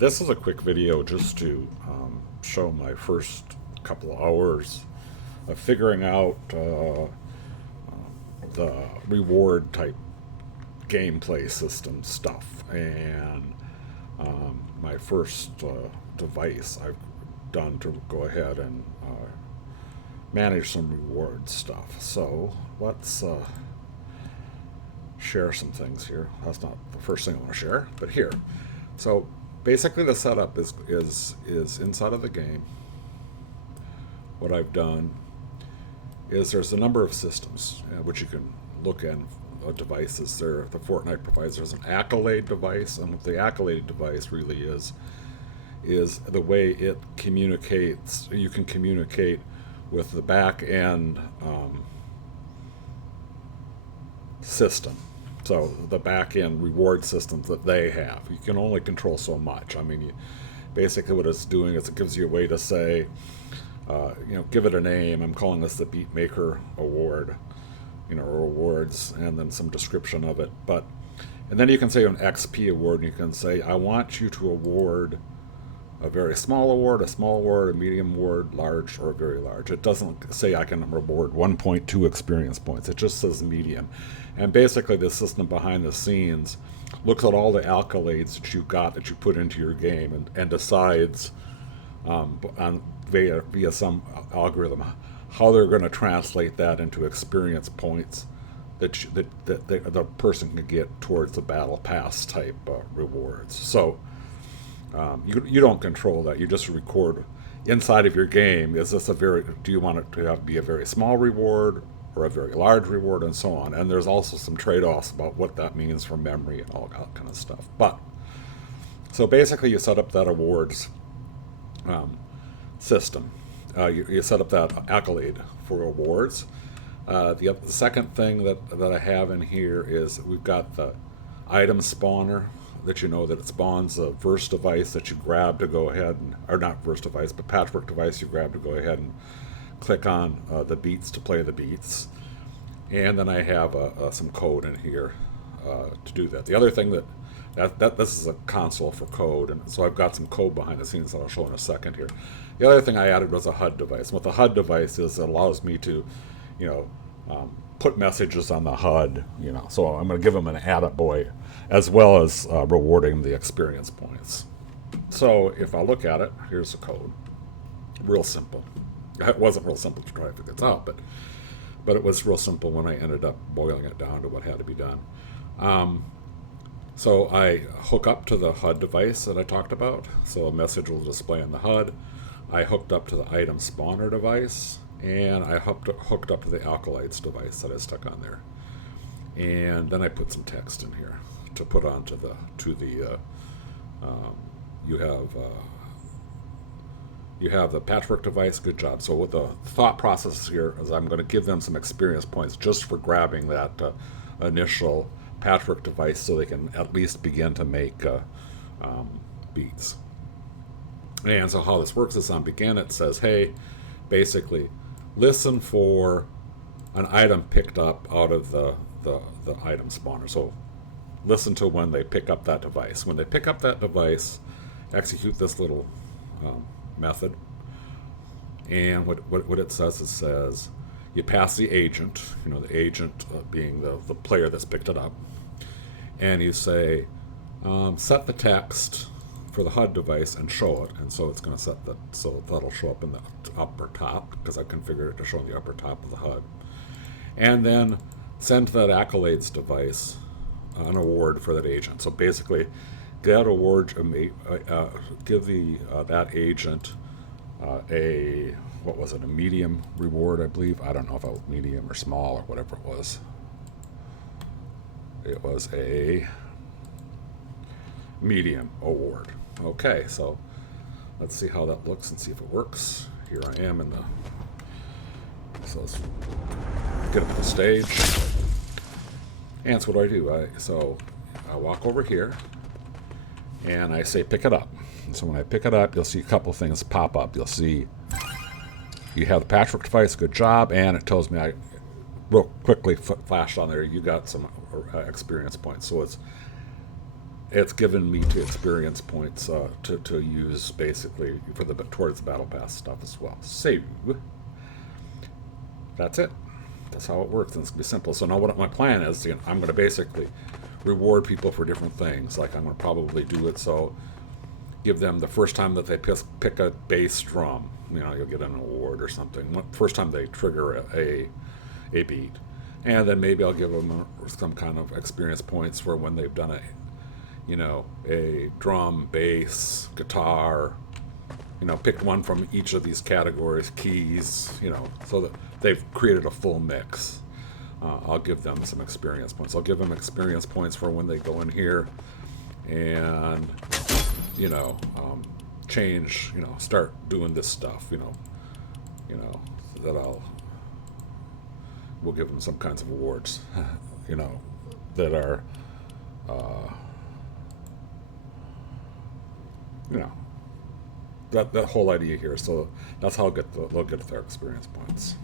This is a quick video just to show my first couple of hours of figuring out the reward type gameplay system stuff, and my first device I've done to go ahead and manage some reward stuff. So let's share some things here. That's not the first thing I want to share, but here. So basically the setup is inside of the game. What I've done is there's a number of systems which you can look at devices. There, the Fortnite provides there's an accolade device, and what the accolade device really is the way it communicates. You can communicate with the back end system. So the back end reward systems that they have, you can only control so much. I mean, basically what it's doing is it gives you a way to say, give it a name. I'm calling this the Beat Maker Award, or awards, and then some description of it. And then you can say an XP award, and you can say, I want you to award a very small award, a small award, a medium award, large, or very large. It doesn't say I can reward 1.2 experience points. It just says medium. And basically the system behind the scenes looks at all the accolades that you got that you put into your game and decides via some algorithm how they're going to translate that into experience points that the person can get towards the battle pass type rewards. So you don't control that. You just record inside of your game. Is this do you want it to be a very small reward or a very large reward, and so on? And there's also some trade-offs about what that means for memory and all that kind of stuff. So basically you set up that awards system. You set up that accolade for awards. The second thing that I have in here is we've got the item spawner, that that it spawns a verse device that you grab to go ahead or not verse device, but patchwork device you grab to go ahead and click on the beats to play the beats. And then I have some code in here to do that. The other thing that this is a console for code, and so I've got some code behind the scenes that I'll show in a second here. The other thing I added was a HUD device. And what the HUD device is, it allows me to, put messages on the HUD. So I'm going to give them an attaboy, as well as rewarding the experience points. So if I look at it, here's the code. Real simple. It wasn't real simple to try to figure this out, but it was real simple when I ended up boiling it down to what had to be done. So I hook up to the HUD device that I talked about, so a message will display on the HUD. I hooked up to the item spawner device, and I hooked up to the accolades device that I stuck on there. And then I put some text in here to put onto you have the patchwork device. Good job. So what the thought process here is, I'm going to give them some experience points just for grabbing that initial patchwork device, so they can at least begin to make beats. And so how this works is on begin, it says, hey, basically listen for an item picked up out of the item spawner. So listen to when they pick up that device. When they pick up that device, execute this little method. And what it says you pass the agent, the agent being the player that's picked it up, and you say, set the text for the HUD device and show it. And so it's going to set that, so that'll show up in the upper top, because I configured it to show in the upper top of the HUD. And then send to that accolades device an award for that agent. So basically, that award, give that agent a medium reward, I believe. I don't know if it was medium or small or whatever it was. It was a medium award. Okay, so let's see how that looks and see if it works. Here I am so let's get up to the stage. And so what do? I walk over here and I say pick it up. And so when I pick it up, you'll see a couple things pop up. You'll see you have the patchwork device, good job, and it tells me I real quickly flashed on there, you got some experience points. So it's it's given me to experience points to use basically for the towards the battle pass stuff as well. So that's it. That's how it works, and it's gonna be simple. So now what my plan is, I'm going to basically reward people for different things. Like I'm going to probably do it so give them the first time that they pick a bass drum, you'll get an award or something. First time they trigger a beat, and then maybe I'll give them some kind of experience points for when they've done a drum, bass, guitar, pick one from each of these categories, keys, so that they've created a full mix. I'll give them some experience points. I'll give them experience points for when they go in here and, change, start doing this stuff, so that we'll give them some kinds of awards, that are, uh, you know, that whole idea here. So that's how they'll get their experience points.